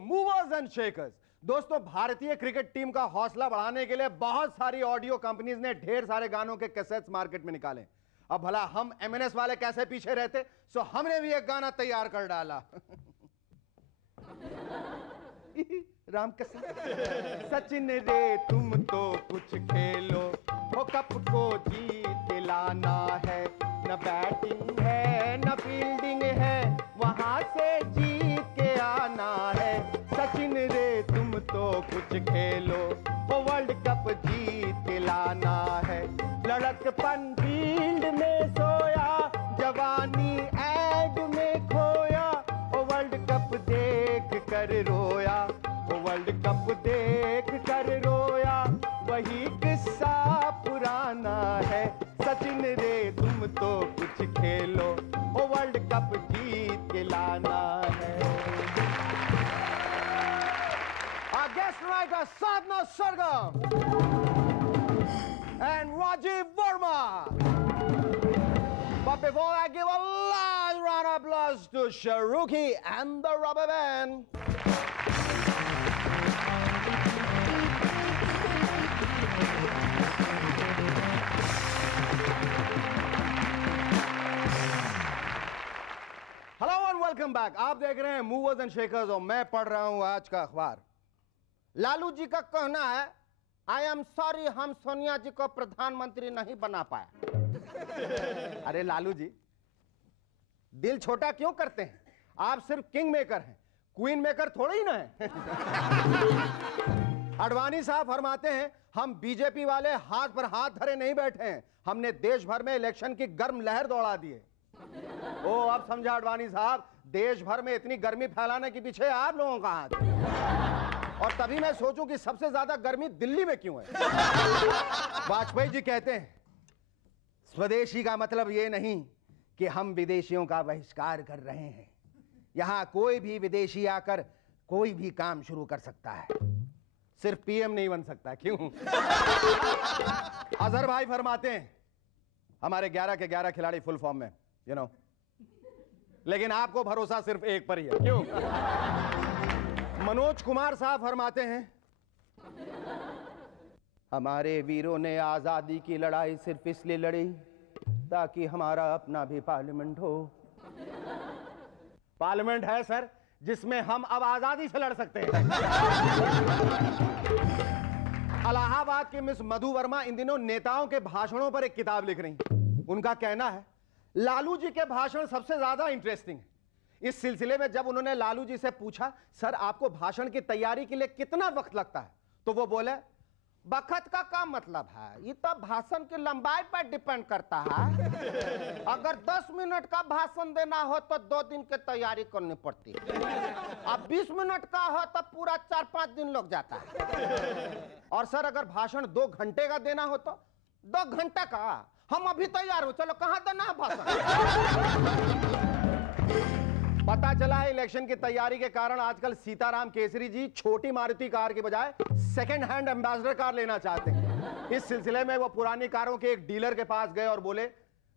Movers and shakers. दोस्तों, भारतीय cricket team का हौसला बढ़ाने के लिए बहुत सारी ऑडियो कंपनीज ने ढेर सारे गानों के कैसेट्स मार्केट में निकाले। अब भला हम एमएनएस वाले कैसे पीछे रहते, सो हमने भी एक गाना तैयार कर डाला। राम कसम। सचिन रे तुम तो कुछ खेलो, हो कप को जीत लाना है, न बैटिंग है न फील्डिंग है, वहां से जीत के आना है। सचिन रे तुम तो कुछ खेलो, वो वर्ल्ड कप जीत के लाना है। लड़कपन फील्ड में सोया, जवानी एड में खोया, वो वर्ल्ड कप देख कर रोया, वो वर्ल्ड कप देख कर रोया, वही किस्सा पुराना है। सचिन रे तुम तो कुछ खेलो, वो वर्ल्ड कप जीत के लाना है। Our guest writer Sadhna Sargam and Rajiv Verma. But before I give a large round of applause to Sharuki and the Rubber Band. Hello and welcome back. आप देख रहे हैं मूवर्स एंड शेकर्स और मैं पढ़ रहा हूं आज का अखबार। लालू जी का कहना है, आई एम सॉरी हम सोनिया जी को प्रधानमंत्री नहीं बना पाया। अरे लालू जी, दिल छोटा क्यों करते हैं? आप सिर्फ किंग मेकर हैं, क्वीन मेकर थोड़ी ही ना है। अडवाणी साहब फरमाते हैं, हम बीजेपी वाले हाथ पर हाथ धरे नहीं बैठे हैं, हमने देश भर में इलेक्शन की गर्म लहर दौड़ा दी है। ओ अब समझा अडवाणी साहब, देश भर में इतनी गर्मी फैलाने के पीछे आप लोगों का हाथ है। और तभी मैं सोचूं कि सबसे ज्यादा गर्मी दिल्ली में क्यों है। वाजपेयी जी कहते हैं, स्वदेशी का मतलब ये नहीं कि हम विदेशियों का बहिष्कार कर रहे हैं, यहां कोई भी विदेशी आकर कोई भी काम शुरू कर सकता है, सिर्फ पीएम नहीं बन सकता। क्यों? अजहर भाई फरमाते हैं, हमारे 11 के 11 खिलाड़ी फुल फॉर्म में, यू नो, लेकिन आपको भरोसा सिर्फ एक पर ही है। क्यों? मनोज कुमार साहब फरमाते हैं, हमारे वीरों ने आजादी की लड़ाई सिर्फ इसलिए लड़ी ताकि हमारा अपना भी पार्लियामेंट हो। पार्लियामेंट है सर, जिसमें हम अब आजादी से लड़ सकते हैं। इलाहाबाद की मिस मधु वर्मा इन दिनों नेताओं के भाषणों पर एक किताब लिख रही। उनका कहना है, लालू जी के भाषण सबसे ज्यादा इंटरेस्टिंग है। इस सिलसिले में जब उन्होंने लालू जी से पूछा, सर आपको भाषण की तैयारी के लिए कितना वक्त लगता है, तो वो बोले, वक्त का क्या मतलब है, ये तो भाषण की लंबाई पर डिपेंड करता है। अगर 10 मिनट का भाषण देना हो तो 2 दिन की तैयारी करनी पड़ती है, अब 20 मिनट का हो तो पूरा 4-5 दिन लग जाता है। और सर अगर भाषण 2 घंटे का देना हो तो 2 घंटे का। हम अभी तैयार हो, चलो कहां देना है भाषण। पता चला है इलेक्शन की तैयारी के कारण आजकल सीताराम केसरी जी छोटी मारुति कार के बजाय सेकंड हैंड एम्बेसडर कार लेना चाहते हैं। इस सिलसिले में वो पुरानी कारों के एक डीलर के पास गए और बोले,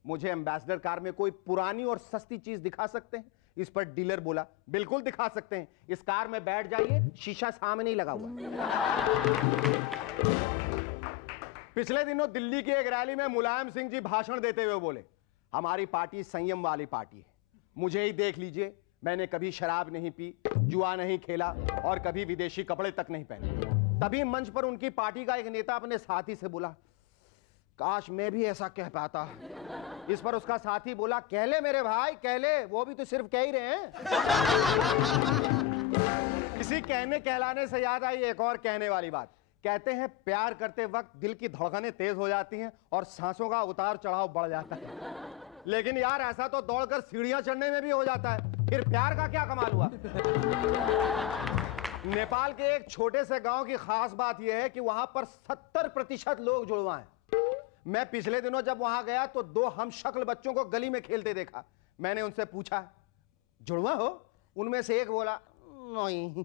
मुझे एम्बेसडर कार में कोई पुरानी और सस्ती चीज दिखा सकते हैं? इस पर डीलर बोला, बिल्कुल दिखा सकते हैं, इस कार में बैठ जाइए, शीशा सामने ही लगा हुआ। पिछले दिनों दिल्ली की एक रैली में मुलायम सिंह जी भाषण देते हुए बोले, हमारी पार्टी संयम वाली पार्टी है, मुझे ही देख लीजिए, मैंने कभी शराब नहीं पी, जुआ नहीं खेला और कभी विदेशी कपड़े तक नहीं पहने। तभी मंच पर उनकी पार्टी का एक नेता अपने साथी से बोला, काश मैं भी ऐसा कह पाता। इस पर उसका साथी बोला, कह ले मेरे भाई, कह ले, वो भी तो सिर्फ कह ही रहे हैं। इसी कहने कहलाने से याद आई एक और कहने वाली बात। कहते हैं प्यार करते वक्त दिल की धड़कनें तेज हो जाती हैं और सांसों का उतार चढ़ाव बढ़ जाता है। लेकिन यार ऐसा तो दौड़कर सीढ़ियां चढ़ने में भी हो जाता है, फिर प्यार का क्या कमाल हुआ। नेपाल के एक छोटे से गांव की खास बात यह है कि वहां पर 70% लोग जुड़वा हैं। मैं पिछले दिनों जब वहां गया तो 2 हमशक्ल बच्चों को गली में खेलते देखा। मैंने उनसे पूछा, जुड़वा हो? उनमें से एक बोला, नहीं।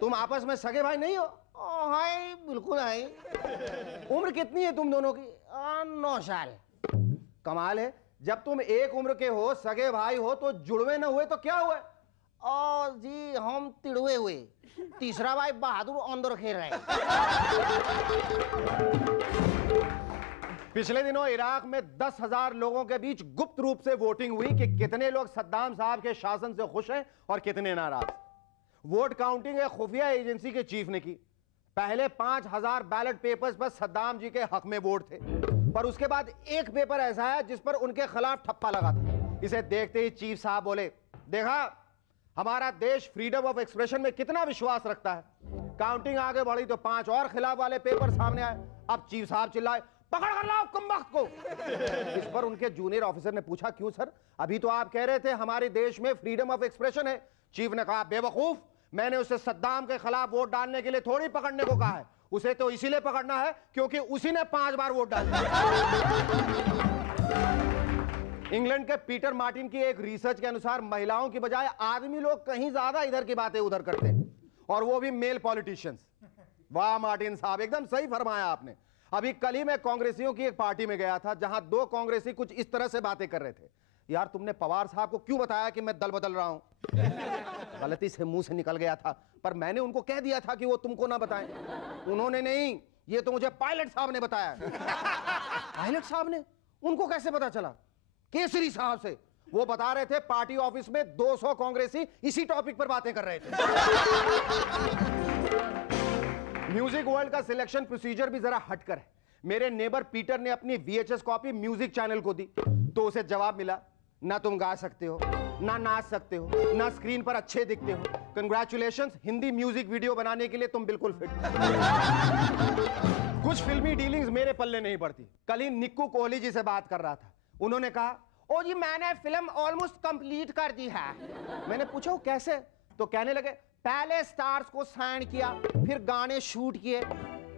तुम आपस में सगे भाई नहीं हो? हाय बिल्कुल है। उम्र कितनी है तुम दोनों की? 9 साल। कमाल है, जब तुम एक उम्र के हो, सगे भाई हो, तो जुड़वे न हुए तो क्या हुआ? और जी हम तिड़वे हुए, तीसरा भाई बहादुर अंदर खेल रहे। पिछले दिनों इराक में 10,000 लोगों के बीच गुप्त रूप से वोटिंग हुई कि कितने लोग सद्दाम साहब के शासन से खुश हैं और कितने नाराज। वोट काउंटिंग एक खुफिया एजेंसी के चीफ ने की। पहले 5,000 बैलेट पेपर्स पर सद्दाम जी के हक में वोट थे, पर उसके बाद एक पेपर ऐसा है जिस पर उनके खिलाफ ठप्पा लगा था। इसे देखते ही चीफ साहब बोले, देखा हमारा देश फ्रीडम ऑफ एक्सप्रेशन में कितना विश्वास रखता है। काउंटिंग आगे बढ़ी तो 5 और खिलाफ वाले पेपर सामने आए। अब चीफ साहब चिल्लाए, पकड़ कर लाओ कमबख्त को। इस पर उनके जूनियर ऑफिसर ने पूछा, क्यों सर, अभी तो आप कह रहे थे हमारे देश में फ्रीडम ऑफ एक्सप्रेशन है। चीफ ने कहा, बेवकूफ, मैंने उसे सद्दाम के खिलाफ वोट डालने के लिए थोड़ी पकड़ने को कहा है, उसे तो इसीलिए पकड़ना है क्योंकि उसी ने 5 बार वोट डाले। इंग्लैंड के पीटर मार्टिन की एक रिसर्च के अनुसार महिलाओं की बजाय आदमी लोग कहीं ज्यादा इधर की बातें उधर करते हैं, और वो भी मेल पॉलिटिशियंस। वाह मार्टिन साहब, एकदम सही फरमाया आपने। अभी कल ही मैं कांग्रेसियों की एक पार्टी में गया था जहां 2 कांग्रेसी कुछ इस तरह से बातें कर रहे थे, यार तुमने पवार साहब को क्यों बताया कि मैं दल बदल रहा हूं? गलती से मुंह से निकल गया था, पर मैंने उनको कह दिया था कि वो तुमको ना बताएं। उन्होंने नहीं, ये तो मुझे पायलट साहब ने बताया। पायलट साहब ने? उनको कैसे पता चला? केसरी साहब से। वो बता रहे थे पार्टी ऑफिस में 200 कांग्रेसी इसी टॉपिक पर बातें कर रहे थे। म्यूजिक वर्ल्ड का सिलेक्शन प्रोसीजर भी जरा हटकर है। मेरे नेबर पीटर ने अपनी VHS कॉपी म्यूजिक चैनल को दी तो उसे जवाब मिला, ना तुम गा सकते हो, ना नाच सकते हो, ना स्क्रीन पर अच्छे दिखते हो। कंग्रेचुलेशंस, हिंदी म्यूजिक वीडियो बनाने के लिए तुम बिल्कुल फिट। कुछ फिल्मी डीलिंग्स मेरे पल्ले नहीं पड़ती। कल ही निक्कू कोहली जी से बात कर रहा था। उन्होंने कहा, ओ जी मैंने फिल्म ऑलमोस्ट कंप्लीट कर दी है। मैंने पूछा वो कैसे? तो कहने लगे, पहले स्टार्स को साइन किया, फिर गाने शूट किए।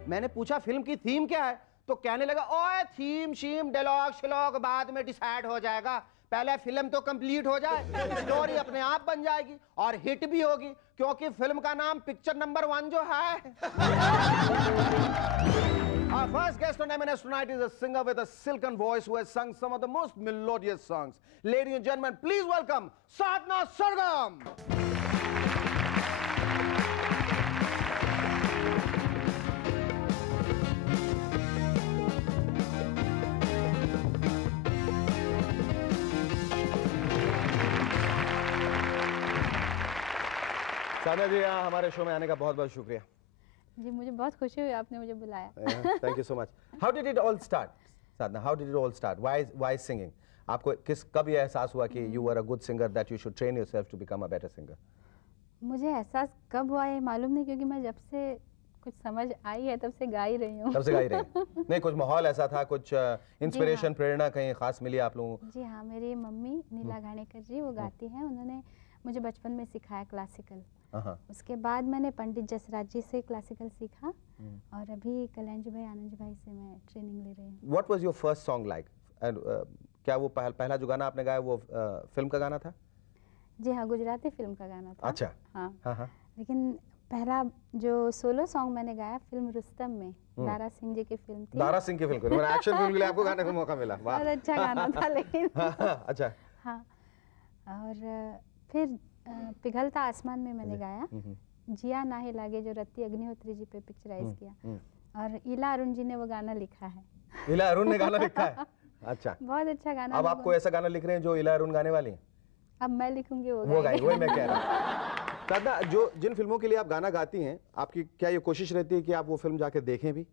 मैंने पूछा फिल्म की थीम क्या है? तो कहने लगा, ओए थीम शीम डायलॉग श्लॉग बाद में डिसाइड हो जाएगा, पहले फिल्म तो कंप्लीट हो जाए, स्टोरी अपने आप बन जाएगी और हिट भी होगी, क्योंकि फिल्म का नाम पिक्चर नंबर 1 जो है। Our first guest on M&S tonight is a singer with a silken voice who has sung some of the most melodious songs. Ladies and gentlemen, please welcome Sadhna Sargam. साधना जी, यहाँ हमारे show में आने का बहुत बहुत शुक्रिया। जी मुझे बहुत खुशी हुई आपने मुझे बुलाया। Thank you so much. How did it all start Sadhana? How did it all start? Why singing? आपको कब ये एहसास हुआ कि you are a good singer, that you should train yourself to become a better singer? मुझे एहसास कब हुआ ये मालूम नहीं, क्योंकि मैं जब से कुछ समझ आई है तब से गा ही रही हूँ। तब से गा ही रही नहीं, कुछ माहौल ऐसा था, कुछ इंस्पिरेशन, प्रेरणा कहीं खास मिली आप लोगों को? जी हाँ, मेरी मम्मी नीला घाणेकर जी वो गाती हैं, उन्होंने मुझे बचपन में सिखाया क्लासिकल। उसके बाद मैंने पंडित जसराज जी से क्लासिकल सीखा और अभी कलंज भाई आनंद भाई से मैं ट्रेनिंग ले रही हूँ। What was your first song like? क्या वो पहला जो गाना आपने गाया वो फिल्म का गाना था? जी हाँ, गुजराती फिल्म का गाना था। अच्छा। हाँ हाँ। लेकिन पहला जो सोलो सॉन्ग मैंने गाया फिल्म रुस्तम में, दारा सिंह जी की फिल्म थी। दारा सिंह की फिल्म को, एक्शन फिल्म के लिए आपको गाने का मौका मिला। वाह, बहुत अच्छा गाना था लेकिन। अच्छा। हाँ, और फिर पिघलता आसमान में मैंने गाया, जिया नाहे लागे जो रत्ती अग्निहोत्री जी पे पिक्चराइज किया, और इला अरुण जी ने वो गाना लिखा है। इला अरुण ने गाना लिखा है? अच्छा, बहुत अच्छा गाना। अब आपको ऐसा गाना लिख रहे हैं जो इला अरुण गाने वाली हैं? अब मैं लिखूंगी वो गाएंगे, वही मैं कह रहा हूँ। साधना, जो जिन फिल्मों के लिए आप गाना गाती हैं, आपकी क्या ये कोशिश रहती है कि आप वो फिल्म जाके देखें भी?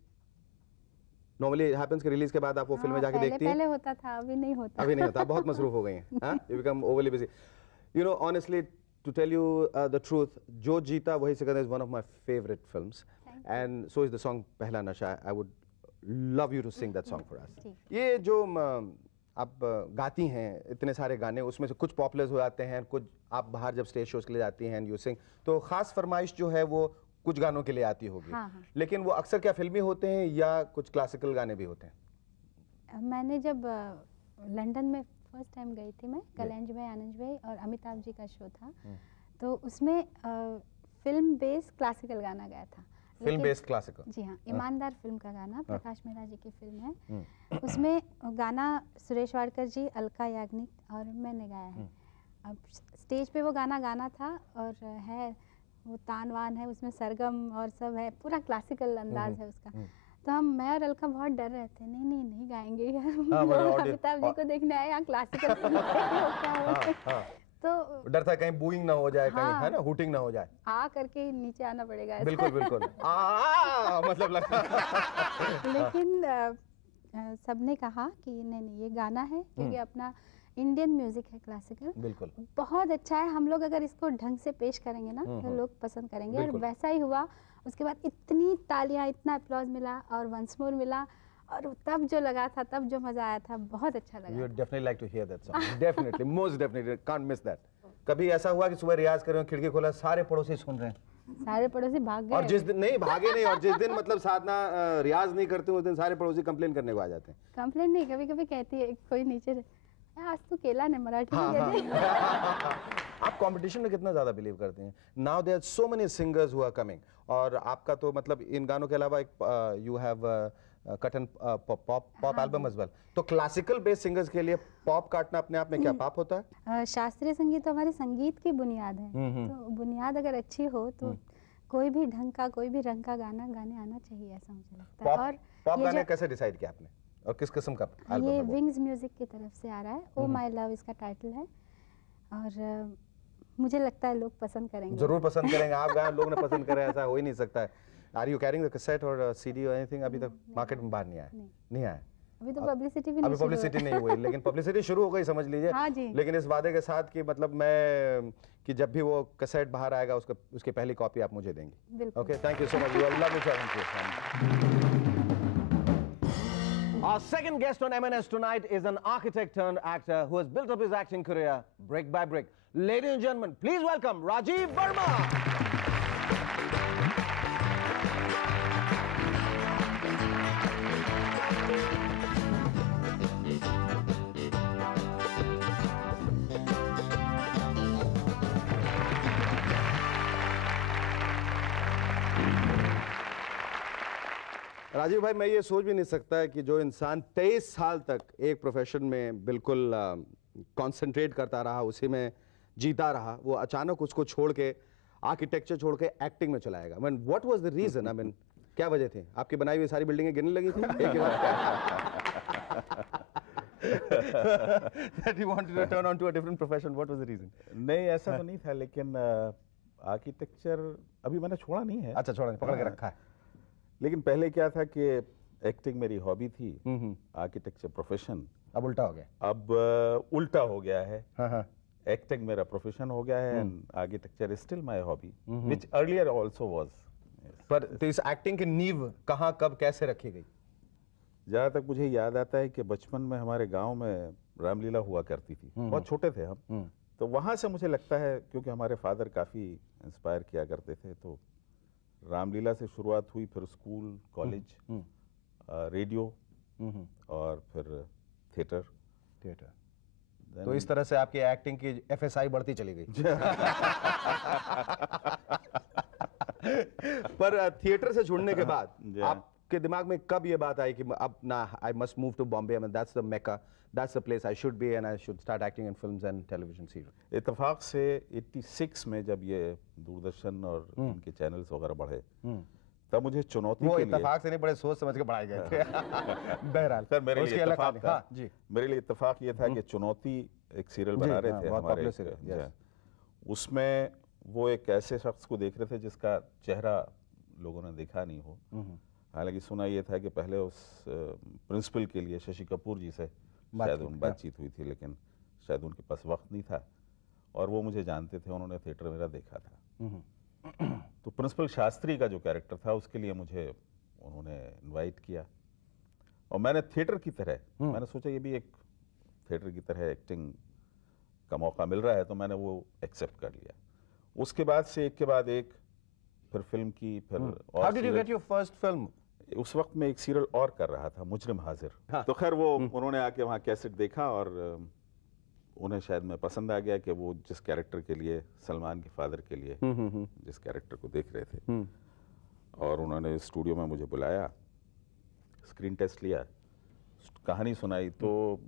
नॉर्मली इट हैपेंस कि रिलीज के बाद आप वो फिल्में जाके देखती हैं? पहले होता था, अभी नहीं होता। अभी नहीं होता, बहुत मसरूफ हो गई हैं। हाँ, you become overly busy. You know, honestly to tell you the truth, Jo Jeeta Wahi Sikandar is one of my favorite films, and so is the song Pehla Nasha. I would love you to sing that song for us. ये जो आप गाती हैं इतने सारे गाने, उसमें से कुछ पॉपुलर हो जाते हैं, कुछ आप बाहर जब स्टेज शोज के लिए जाती हैं यू सिंग, तो खास फरमाइश जो है वो कुछ गानों के लिए आती होगी। हाँ। लेकिन वो अक्सर क्या फिल्मी होते हैं या कुछ क्लासिकल गाने भी होते हैं? मैंने जब लंदन में फर्स्ट टाइम गई थी, मैं कलंज भाई आनंद भाई और अमिताभ जी का शो था, तो उसमें फिल्म बेस्ड क्लासिकल गाना गाया था। Film based classical. जी हाँ, ईमानदार फिल्म का गाना प्रकाश मेहरा जी की फिल्म है। उसमें गाना सुरेश वाडकर जी, अलका याग्निक और मैंने गाया है। अब स्टेज पे वो गाना गाना था और है वो तान वान है, उसमें सरगम और सब है, पूरा क्लासिकल अंदाज है उसका। तो मैं और अलका बहुत डर रहे थे, नहीं गाएंगे यार, अमिताभ जी को देखने आए यहाँ क्लासिकल तो डर था कहीं बूइंग ना हो जाए, कहीं है ना हूटिंग ना हो जाए, आ करके नीचे आना पड़ेगा। बिल्कुल बिल्कुल मतलब लगा। लेकिन सबने कहा कि नहीं ये गाना है, क्योंकि अपना इंडियन म्यूजिक है क्लासिकल, बिल्कुल बहुत अच्छा है। हम लोग अगर इसको ढंग से पेश करेंगे ना तो लोग पसंद करेंगे, और वैसा ही हुआ। उसके बाद इतनी तालियां, इतना अप्लॉज मिला और वंस मोर मिला, और तब जो लगा था, तब जो मजा आया था, बहुत अच्छा लगा। You definitely like to hear that song. Definitely, most definitely, can't miss that. कभी ऐसा हुआ कि सुबह रियाज कर रहे हो, खिड़की खोला, सारे पड़ोसी सुन रहे हैं, सारे पड़ोसी भाग गए, और जिस दिन नहीं भागे नहीं, और जिस दिन मतलब साधना रियाज नहीं करते उस दिन सारे पड़ोसी कंप्लेन करने को आ जाते हैं। कंप्लेन नहीं, कभी कभी कहती है कोई नीचे, आज तू केला ने मराठी हाँ, में हाँ। आप कंपटीशन में कितना ज्यादा बिलीव करते हैं? Now there are so many singers who are coming, और आपका तो मतलब इन गानों के अलावा एक you have cut an pop album as well. तो क्लासिकल बेस्ड सिंगर्स के लिए पॉप काटना अपने आप में क्या पाप होता है? शास्त्रीय संगीत तो हमारे संगीत की बुनियाद है, तो बुनियाद अगर अच्छी हो तो कोई भी ढंग का, कोई भी रंग का गाना गाने आना चाहिए, ऐसा मुझे लगता है। और पॉप गाने कैसे डिसाइड किया आपने, और किस किस्म का एल्बम है ये वो? विंग्स म्यूजिक की तरफ से आ रहा है, ओ माय लव इसका टाइटल है, और मुझे लगता है लोग पसंद करेंगे। जरूर पसंद करेंगे। आप गाएं, लोग ने पसंद करे, ऐसा हो ही नहीं सकता है। Are you carrying the cassette और सीडी और एनीथिंग? अभी तक मार्केट में बाहर नहीं आया? नहीं आया अभी तो पब्लिसिटी भी अभी पब्लिसिटी नहीं हुई, लेकिन पब्लिसिटी शुरू हो गई समझ लीजिए। हाँ जी। लेकिन इस वादे के साथ कि मतलब मैं कि जब भी वो कैसेट बाहर आएगा उसकी पहली कॉपी आप मुझे देंगे। Okay, thank you so much, you are lovely talking to you. Our second guest on MNS tonight is an architect turned actor who has built up his acting career brick by brick. Ladies and gentlemen, please welcome Rajiv Verma. Rajiv भाई, मैं ये सोच भी नहीं सकता कि जो इंसान 23 साल तक एक प्रोफेशन में बिल्कुल कंसंट्रेट करता रहा, उसी में जीता रहा, वो अचानक उसको छोड़ के, आर्किटेक्चर छोड़ के एक्टिंग में चलाएगा। I mean, what was the reason? I mean, क्या वजह थी? आपकी बनाई हुई सारी बिल्डिंगें गिरने लगी थी एक के बाद? That you wanted to turn on to a different profession. What was the reason? नहीं, ऐसा तो नहीं था, लेकिन आर्किटेक्चर अभी मैंने छोड़ा नहीं है। अच्छा, छोड़ा नहीं, पकड़ के रखा है। लेकिन पहले क्या था कि एक्टिंग मेरी हॉबी थी, आर्किटेक्चर प्रोफेशन अब उल्टा हो गया। अब उल्टा हो गया है। हाँ। एक्टिंग मेरा प्रोफेशन हो गया है, and architecture is still my hobby, which earlier also was. पर तो इस एक्टिंग की नींव कहाँ, कब, कैसे रखी गई? जहाँ तक मुझे याद आता है कि बचपन में हमारे गांव में रामलीला हुआ करती थी, बहुत छोटे थे हम, तो वहाँ से मुझे लगता है, क्योंकि हमारे फादर काफ़ी इंस्पायर किया करते थे, तो रामलीला से शुरुआत हुई, फिर स्कूल, कॉलेज, रेडियो, और फिर थिएटर। तो इस तरह से आपकी एक्टिंग की एफएसआई बढ़ती चली गई। पर थिएटर से जुड़ने के बाद आपके दिमाग में कब ये बात आई कि अब ना, I must move to Bombay, I mean that's the Mecca, that's the place I should be and I should start acting in films and television serial? इत्तेफाक से 86 में जब ये दूरदर्शन और इनके चैनल्स वगैरह बढ़े, तब मुझे चुनौती वो के लिए, इत्तेफाक से नहीं, बड़े सोच समझ के बढ़ाए गए थे। बहरहाल सर मेरे लिए इत्तेफाक था। हाँ, जी। मेरे लिए इत्तेफाक ये था कि चुनौती एक सीरियल बना रहे थे हमारे, उसमें वो एक ऐसे शख्स को देख रहे थे जिसका चेहरा लोगों ने देखा नहीं हो। हालांकि सुना ये था कि पहले उस प्रिंसिपल के लिए शशि कपूर जी से शायद बातचीत हुई थी, लेकिन शायद उनके पास वक्त नहीं था, और वो मुझे जानते थे, उन्होंने थिएटर मेरा देखा था। तो प्रिंसिपल शास्त्री का जो कैरेक्टर था उसके लिए मुझे उन्होंने इनवाइट किया, और मैंने थिएटर की तरह, मैंने सोचा ये भी एक थिएटर की तरह एक्टिंग का मौका मिल रहा है, तो मैंने वो एक्सेप्ट कर लिया। उसके बाद से एक के बाद एक, फिर फिल्म की, फिर How did you get your first film? उस वक्त मैं एक सीरियल और कर रहा था, मुजरिम हाजिर। हाँ। तो खैर वो उन्होंने आके वहाँ कैसेट देखा, और उन्हें शायद मैं पसंद आ गया कि वो जिस कैरेक्टर के लिए, सलमान के फादर के लिए जिस कैरेक्टर को देख रहे थे, और उन्होंने स्टूडियो में मुझे बुलाया, स्क्रीन टेस्ट लिया, कहानी सुनाई। तो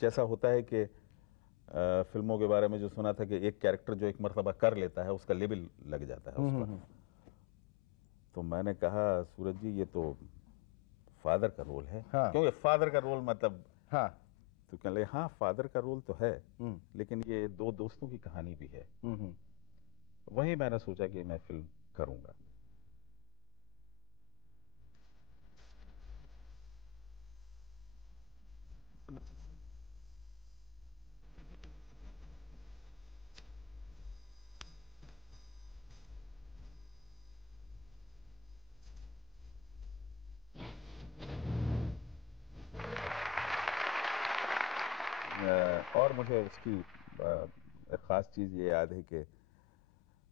जैसा होता है कि फिल्मों के बारे में जो सुना था कि एक कैरेक्टर जो एक मर्तबा कर लेता है उसका लेवल लग जाता है उस पर। तो मैंने कहा सूरज जी ये तो फादर का रोल है। हाँ। क्योंकि फादर का रोल मतलब हाँ। तो कहने लगे हाँ फादर का रोल तो है, लेकिन ये दो दोस्तों की कहानी भी है। वही मैंने सोचा कि मैं फिल्म करूंगा। और मुझे उसकी एक ख़ास चीज़ ये याद है कि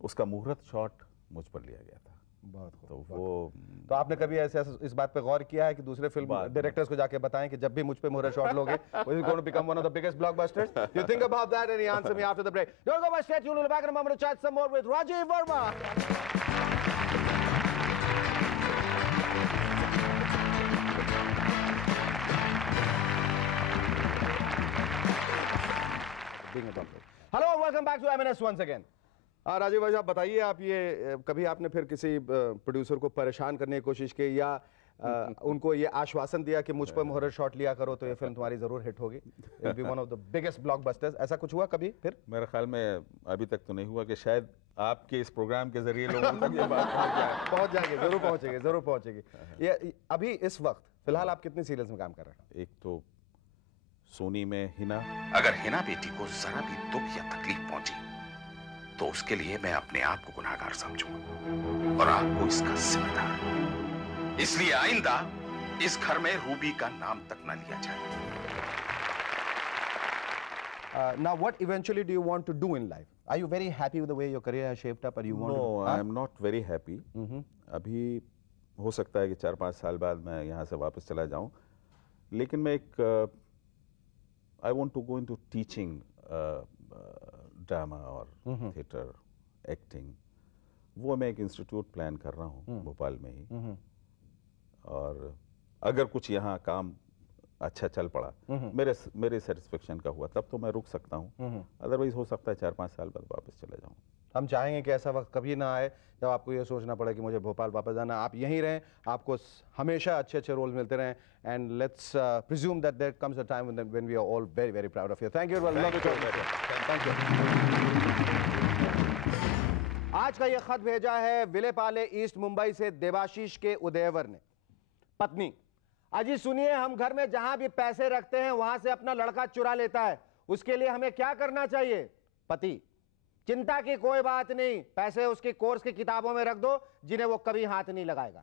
उसका मुहूर्त शॉट मुझ पर लिया गया था। बहुत तो वो तो आपने कभी ऐसे इस बात पे गौर किया है कि दूसरे फिल्म डायरेक्टर्स को जाके बताएं कि जब भी मुझ पे मुहूर्त शॉट लोगे it is going to become one of the biggest blockbusters? You think about that and you answer me after the break. Don't go by straight. You'll be back in a moment to chat some more with Rajiv Verma. Hello welcome back to MNS once again. Rajiv भाई आप बताइए, आप ये कभी आपने फिर किसी producer को परेशान करने की कोशिश की या उनको ये आश्वासन दिया कि मुझ पर मुहूर्त शॉट लिया करो तो ये फिल्म तुम्हारी जरूर हिट होगी, it will be one of the biggest blockbusters? ऐसा कुछ हुआ कभी फिर? मेरे ख्याल में अभी तक तो नहीं हुआ, कि शायद आपके इस प्रोग्राम के जरिए लोगों तक ये बात पहुंच जाएगी, जरूर पहुंचेगी। ये अभी इस वक्त फिलहाल आप कितनी सीरियल्स में काम कर रहे हैं? एक तो सोनी में हिना। अगर हिना बेटी को जरा भी दुख या तकलीफ पहुंची तो उसके लिए मैं अपने आप को गुनहगार समझूंगा और आपको इसका जिम्मेदार। इसलिए आइंदा इस घर में रूबी का नाम तक न लिया जाए। Now what eventually do you want to do in life? Are you very happy with the way your career has shaped up or you want to? No, I am not very happy. अभी हो सकता है कि 4-5 साल बाद मैं यहाँ से वापस चला जाऊँ, लेकिन मैं एक I want to go into teaching drama और थिएटर एक्टिंग। वो मैं एक इंस्टीट्यूट प्लान कर रहा हूँ भोपाल में ही, और अगर कुछ यहाँ काम अच्छा चल पड़ा, मेरे सेटिस्फेक्शन का हुआ, तब तो मैं रुक सकता हूँ। अदरवाइज हो सकता है 4-5 साल बाद वापस चले जाऊँ। हम चाहेंगे कि ऐसा वक्त कभी ना आए जब आपको ये सोचना पड़े कि मुझे भोपाल वापस जाना। आप यहीं रहें, आपको हमेशा अच्छे अच्छे रोल मिलते रहें, and let's presume that there comes a time when we are all very very proud of you. Thank you, thank you. आज का ये खत भेजा है विलेपाले ईस्ट मुंबई से देवाशीष के उदयवर ने। पत्नी: अजी सुनिए, हम घर में जहां भी पैसे रखते हैं वहां से अपना लड़का चुरा लेता है, उसके लिए हमें क्या करना चाहिए? पति: चिंता की कोई बात नहीं, पैसे उसके कोर्स की किताबों में रख दो जिन्हें वो कभी हाथ नहीं लगाएगा।